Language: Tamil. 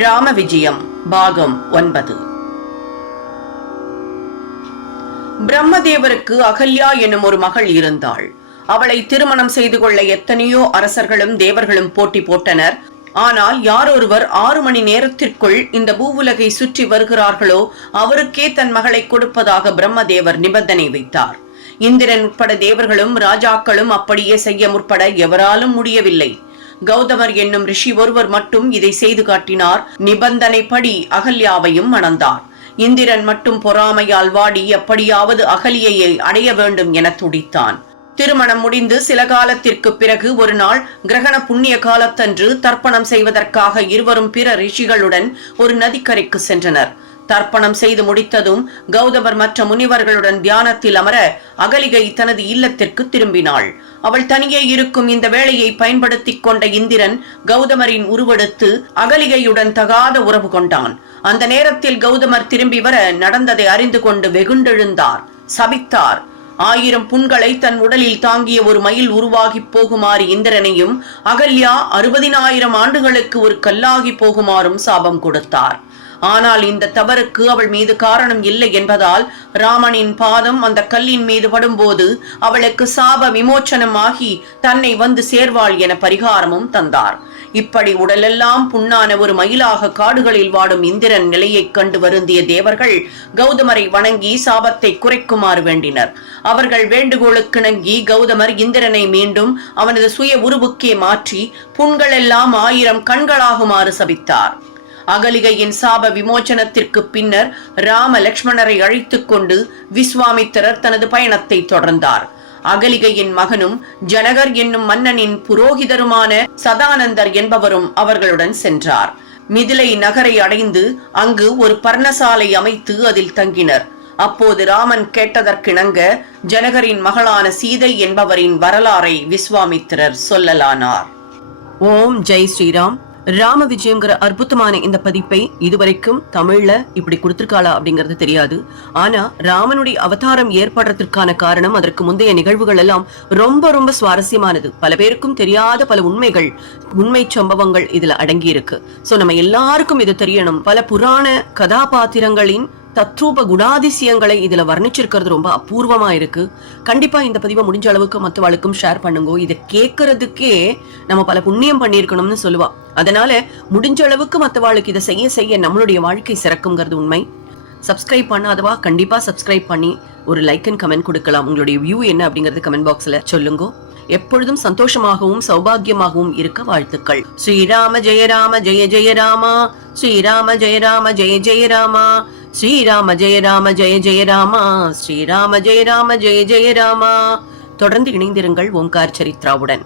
ராம விஜயம் பாகம் 9. பிரம்மதேவருக்கு அகல்யா என்னும் ஒரு மகள் இருந்தாள். அவளை திருமணம் செய்து கொள்ள எத்தனையோ அரசர்களும் தேவர்களும் போட்டி போட்டனர். ஆனால் யாரொருவர் 6 மணி நேரத்திற்குள் இந்த பூவுலகை சுற்றி வருகிறார்களோ அவருக்கே தன் மகளை கொடுப்பதாக பிரம்மதேவர் நிபந்தனை வைத்தார். இந்திரன் உட்பட தேவர்களும் ராஜாக்களும் அப்படியே செய்ய முற்பட எவராலும் முடியவில்லை. கௌதமர் என்னும் ரிஷி ஒருவர் மட்டும் இதை செய்து காட்டினார். நிபந்தனைப்படி அகல்யாவையும் மணந்தார். இந்திரன் மட்டும் பொறாமையால் வாடி எப்படியாவது அகலியையை அடைய வேண்டும் என துடித்தான். திருமணம் முடிந்து சில காலத்திற்கு பிறகு ஒரு நாள் கிரகண புண்ணிய காலத்தன்று தர்ப்பணம் செய்வதற்காக இருவரும் பிற ரிஷிகளுடன் ஒரு நதிக்கரைக்கு சென்றனர். தர்ப்பணம் செய்து முடித்ததும் கௌதமர் மற்ற முனிவர்களுடன் தியானத்தில் அமர அகலிகை தனது இல்லத்திற்கு திரும்பினாள். அவள் தனியே இருக்கும் இந்த வேளையை பயன்படுத்திக் கொண்ட இந்திரன் கௌதமரின் உருவெடுத்து அகலிகையுடன் தகாத உறவு கொண்டான். அந்த நேரத்தில் கௌதமர் திரும்பி வர நடந்ததை அறிந்து கொண்டு வெகுண்டெழுந்தார், சபித்தார். 1000 புண்களை தன் உடலில் தாங்கிய ஒரு மயில் உருவாகி போகுமாறு இந்திரனையும், அகல்யா 60,000 ஆண்டுகளுக்கு ஒரு கல்லாகி போகுமாறும் சாபம் கொடுத்தார். ஆனால் இந்த தவறுக்கு அவள் மீது காரணம் இல்லை என்பதால் ராமனின் பாதம் அந்த கல்லின் மீது படும்போது அவளுக்கு சாப விமோச்சனமாகி தன்னை வந்து சேர்வாள் என பரிகாரமும் தந்தார். இப்படி உடலெல்லாம் புண்ணான ஒரு மயிலாக காடுகளில் வாடும் இந்திரன் நிலையைக் கண்டு வருந்திய தேவர்கள் கௌதமரை வணங்கி சாபத்தை குறைக்குமாறு வேண்டினர். அவர்கள் வேண்டுகோளுக்கிணங்கி கௌதமர் இந்திரனை மீண்டும் அவனது சுய உருவுக்கே மாற்றி புண்கள் எல்லாம் 1000 கண்களாகுமாறு சபித்தார். அகலிகையின் சாப விமோச்சனத்திற்கு பின்னர் ராம லக்ஷ்மணரை அழைத்துக் கொண்டு விஸ்வாமித்திரர் தனது பயணத்தை தொடர்ந்தார். அகலிகையின் மகனும் ஜனகர் என்னும் மன்னனின் புரோகிதருமான சதானந்தர் என்பவரும் அவர்களுடன் சென்றார். மிதிலை நகரை அடைந்து அங்கு ஒரு பர்ணசாலை அமைத்து அதில் தங்கினர். அப்போது ராமன் கேட்டதற்கிணங்க ஜனகரின் மகளான சீதை என்பவரின் வரலாறை விஸ்வாமித்திரர் சொல்லலானார். ஓம் ஜெய் ஸ்ரீராம். ராம விஜயங்கிற அற்புதமான இந்த பதிப்பை இதுவரைக்கும் தமிழ்ல இப்படி கொடுத்திருக்காளா அப்படிங்கிறது தெரியாது. ஆனா ராமனுடைய அவதாரம் ஏற்படுறதுக்கான காரணம் அதற்கு முந்தைய நிகழ்வுகள் எல்லாம் ரொம்ப ரொம்ப சுவாரஸ்யமானது. பல பேருக்கும் தெரியாத பல உண்மை சம்பவங்கள் இதுல அடங்கி இருக்கு. சோ நம்ம எல்லாருக்கும் இது தெரியணும். பல புராண கதாபாத்திரங்களின் தத்ரூப குணாதிசயங்களை இதுல வர்ணிச்சிருக்கிறது ரொம்ப அபூர்வமா இருக்கு. கண்டிப்பா இந்த பதிவை முடிஞ்ச அளவுக்கு மற்றவளுக்கும் ஷேர் பண்ணுங்க. இதை கேட்கறதுக்கே நம்ம பல புண்ணியம் பண்ணியிருக்கணும்னு சொல்லுவா. அதனால முடிஞ்ச அளவுக்கு மற்றவாளுக்கு இதை செய்ய செய்ய நம்மளுடைய வாழ்க்கை சிறக்குங்கிறது உண்மை. சப்ஸ்கிரைப் பண்ணாதவா கண்டிப்பா சப்ஸ்கிரைப் பண்ணி ஒரு லைக் அண்ட் கமெண்ட் கொடுக்கலாம். உங்களுடைய வியூ என்ன அப்படிங்கறது கமெண்ட் பாக்ஸ்ல சொல்லுங்க. எப்பொழுதும் சந்தோஷமாகவும் சௌபாகியமாகவும் இருக்க வாழ்த்துக்கள். ஸ்ரீராம ஜெய ராம ஜெய ஜெய ராமா. ஸ்ரீராம ஜெய ராம ஜெய ஜெய ராமா. ஸ்ரீராம ஜெய ராம ஜெய ஜெய ராமா. ஸ்ரீராம ஜெய ராம ஜெய ஜெய ராமா. தொடர்ந்து இணைந்திருங்கள் ஓம்கார் சரித்ராவுடன்.